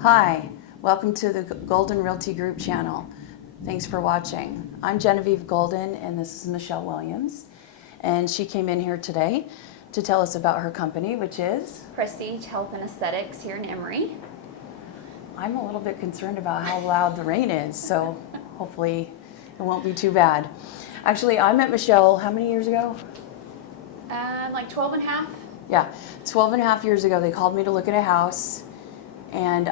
Hi, welcome to the Golden Realty Group channel. Thanks for watching. I'm Genevieve Golden and this is Michelle Williams. And she came in here today to tell us about her company, which is? Prestige Health and Aesthetics here in Emory. I'm a little bit concerned about how loud the rain is, so hopefully it won't be too bad. Actually, I met Michelle how many years ago? Like 12 and a half. Yeah, 12 and a half years ago they called me to look at a house. And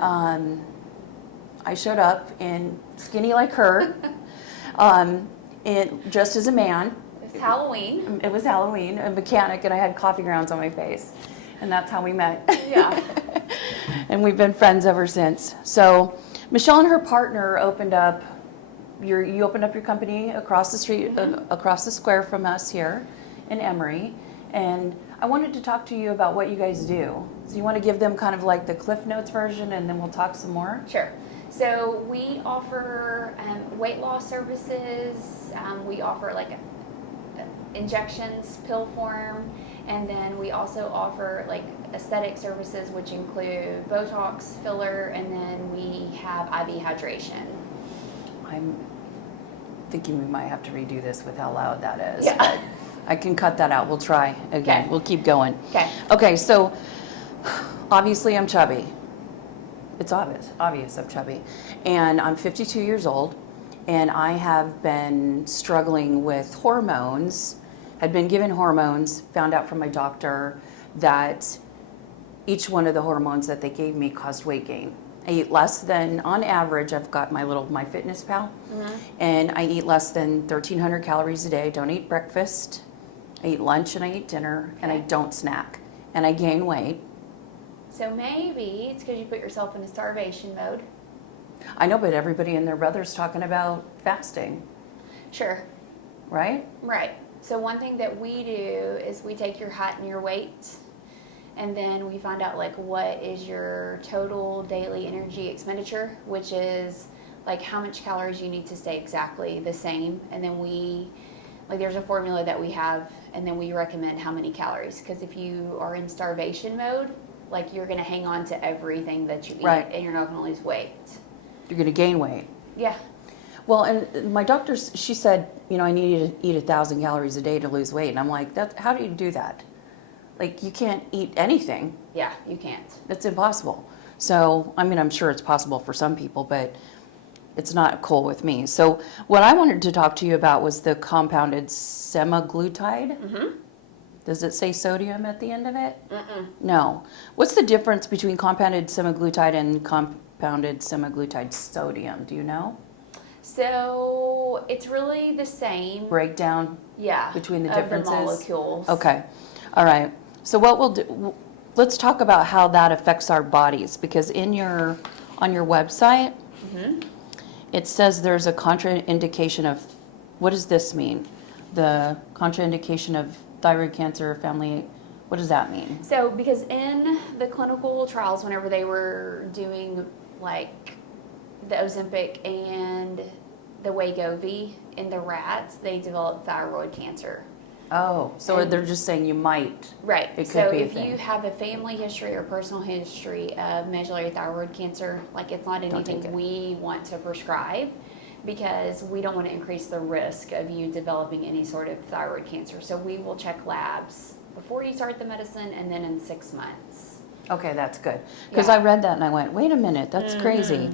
I showed up in skinny like her, dressed as a man. It was Halloween. It was Halloween, a mechanic, and I had coffee grounds on my face. And that's how we met. Yeah. And we've been friends ever since. So Michelle and her partner opened up, you opened up your company across the street, across the square from us here in Emory. And I wanted to talk to you about what you guys do. So you want to give them kind of like the Cliff Notes version and then we'll talk some more? Sure. So we offer weight loss services. We offer like injections, pill form, and then we also offer like aesthetic services, which include Botox, filler, and then we have IV hydration. I'm thinking we might have to redo this with how loud that is. Yeah. But I can cut that out. We'll try again. Okay. We'll keep going. Okay. Okay, so obviously I'm chubby. It's obvious I'm chubby. And I'm 52 years old, and I have been struggling with hormones, had been given hormones, found out from my doctor that each one of the hormones that they gave me caused weight gain. I eat less than, on average, I've got my MyFitnessPal, and I eat less than 1,300 calories a day. I don't eat breakfast. I eat lunch and I eat dinner, and I don't snack, and I gain weight. So maybe it's because you put yourself in a starvation mode. I know, but everybody and their brother's talking about fasting, Sure. right? Right. So one thing that we do is we take your height and your weight, and then we find out like what is your total daily energy expenditure, which is like how much calories you need to stay exactly the same, and then there's a formula that we have, and then we recommend how many calories, because if you are in starvation mode, like you're going to hang on to everything that you eat, Right. and you're not going to lose weight. You're going to gain weight. Yeah. Well, and my doctor, she said, I need to eat 1,000 calories a day to lose weight. And I'm like, how do you do that? Like, you can't eat anything. Yeah, you can't. That's impossible. So, I'm sure it's possible for some people, but it's not cool with me. So, what I wanted to talk to you about was the compounded semaglutide. Mm-hmm. Does it say sodium at the end of it? Mm-mm. No. What's the difference between compounded semaglutide and compounded semaglutide sodium? Do you know? So it's really the same. Breakdown Yeah. between the of differences? the molecules. Okay. All right. So what we'll do, let's talk about how that affects our bodies, because on your website, it says there's a contraindication of, what does this mean? The contraindication of thyroid cancer, family, what does that mean? So because in the clinical trials, whenever they were doing like the Ozempic and the Wegovy in the rats, they developed thyroid cancer. Oh, so And- they're just saying you might. Right. It could So be a if thing. you have a family history or personal history of medullary thyroid cancer, like it's not take anything it. we want to prescribe, because we don't want to increase the risk of you developing any sort of thyroid cancer. So we will check labs before you start the medicine and then in 6 months. Okay, that's good. Because Yeah. I read that and I went, wait a minute, that's crazy.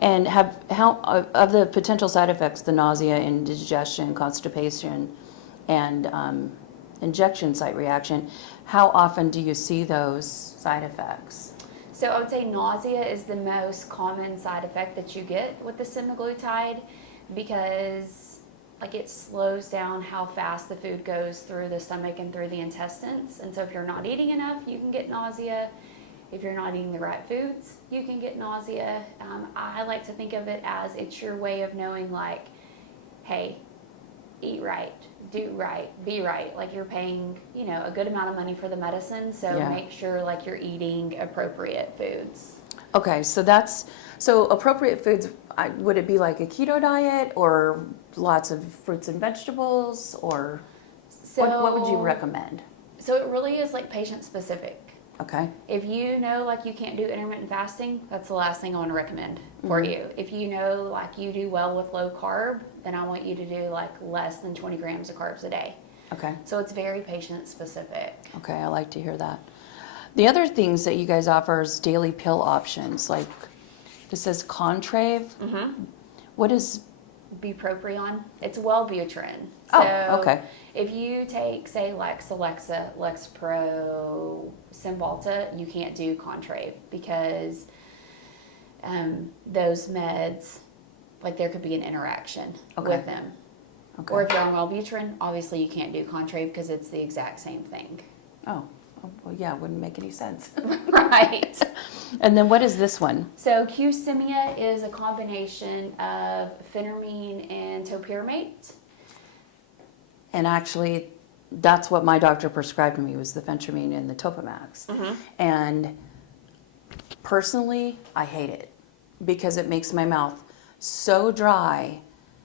And of the potential side effects, the nausea, indigestion, constipation, and injection site reaction, how often do you see those side effects? So I would say nausea is the most common side effect that you get with the semaglutide, because like it slows down how fast the food goes through the stomach and through the intestines. And so if you're not eating enough, you can get nausea. If you're not eating the right foods, you can get nausea. I like to think of it as it's your way of knowing like, hey, eat right, do right, be right. Like you're paying, a good amount of money for the medicine. So Yeah. make sure like you're eating appropriate foods. Okay, so appropriate foods, would it be like a keto diet or lots of fruits and vegetables, or So what would you recommend? So it really is like patient specific. Okay. If you know like you can't do intermittent fasting, that's the last thing I want to recommend for you. If you know like you do well with low carb, then I want you to do like less than 20 grams of carbs a day. Okay. So it's very patient specific. Okay, I like to hear that. The other things that you guys offer is daily pill options. Like, this says Contrave. What is... Bupropion, it's Wellbutrin. Oh, So okay. if you take, say, Alexa, Lexapro, Cymbalta, you can't do Contrave because those meds, like there could be an interaction Okay. with them. Okay. Or if you're on Wellbutrin, obviously you can't do Contrave because it's the exact same thing. Oh, well, yeah, it wouldn't make any sense. Right. And then what is this one? So Q-Simia is a combination of phentermine and topiramate. And actually, that's what my doctor prescribed to me, was the phentermine and the Topamax. And personally, I hate it because it makes my mouth so dry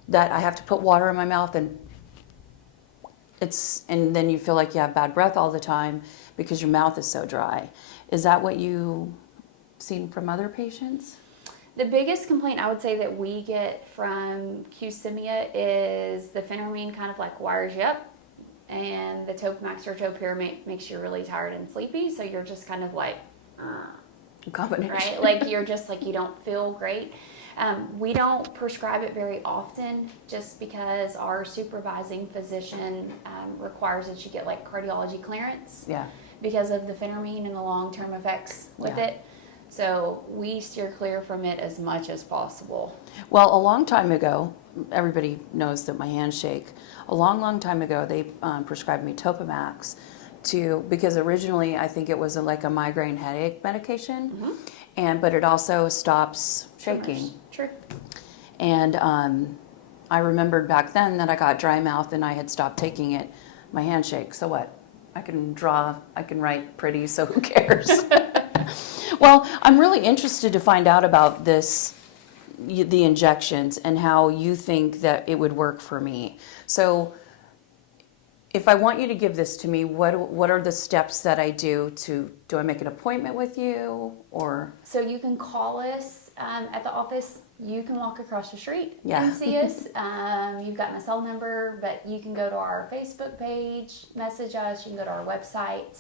that I have to put water in my mouth, and then you feel like you have bad breath all the time because your mouth is so dry. Is that what you seen from other patients? The biggest complaint I would say that we get from Q-Simia is the phentermine kind of like wires you up, and the Topamax or topiramate makes you really tired and sleepy, so you're just kind of like, Combination. right? Like you're just like, you don't feel great. We don't prescribe it very often just because our supervising physician requires that you get like cardiology clearance Yeah. because of the phentermine and the long-term effects with Yeah. it. So we steer clear from it as much as possible. Well, a long time ago, everybody knows that my hands shake. A long time ago, they prescribed me Topamax because originally I think it was like a migraine headache medication, but it also stops shaking. True. And I remembered back then that I got dry mouth and I had stopped taking it. My hand shakes. So what? I can draw, I can write pretty, so who cares? Well, I'm really interested to find out about this, the injections, and how you think that it would work for me. So if I want you to give this to me, what are the steps that I do I make an appointment with you, or? So you can call us at the office. You can walk across the street Yeah. and see us. You've got my cell number, but you can go to our Facebook page, message us. You can go to our website.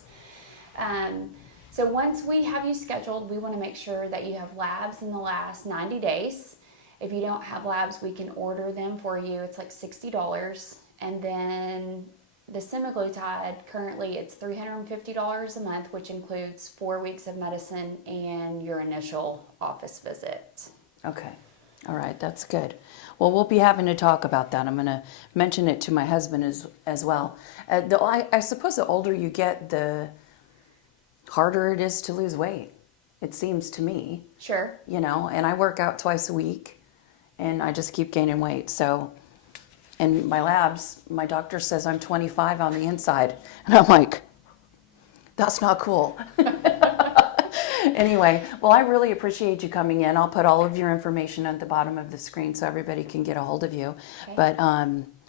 So once we have you scheduled, we want to make sure that you have labs in the last 90 days. If you don't have labs, we can order them for you. It's like $60. And then the semaglutide, currently it's $350 a month, which includes 4 weeks of medicine and your initial office visit. Okay. All right, that's good. Well, we'll be having to talk about that. I'm going to mention it to my husband as well. I suppose the older you get, the harder it is to lose weight, it seems to me. Sure. And I work out twice a week, and I just keep gaining weight. So, and my labs, my doctor says I'm 25 on the inside, and I'm like, that's not cool. Anyway, well, I really appreciate you coming in. I'll put all of your information at the bottom of the screen so everybody can get a hold of you. Okay. But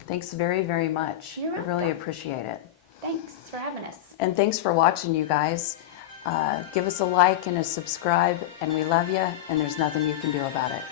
thanks very, very much. You're I really welcome. appreciate it. Thanks for having us. And thanks for watching, you guys. Give us a like and a subscribe, and we love you, and there's nothing you can do about it.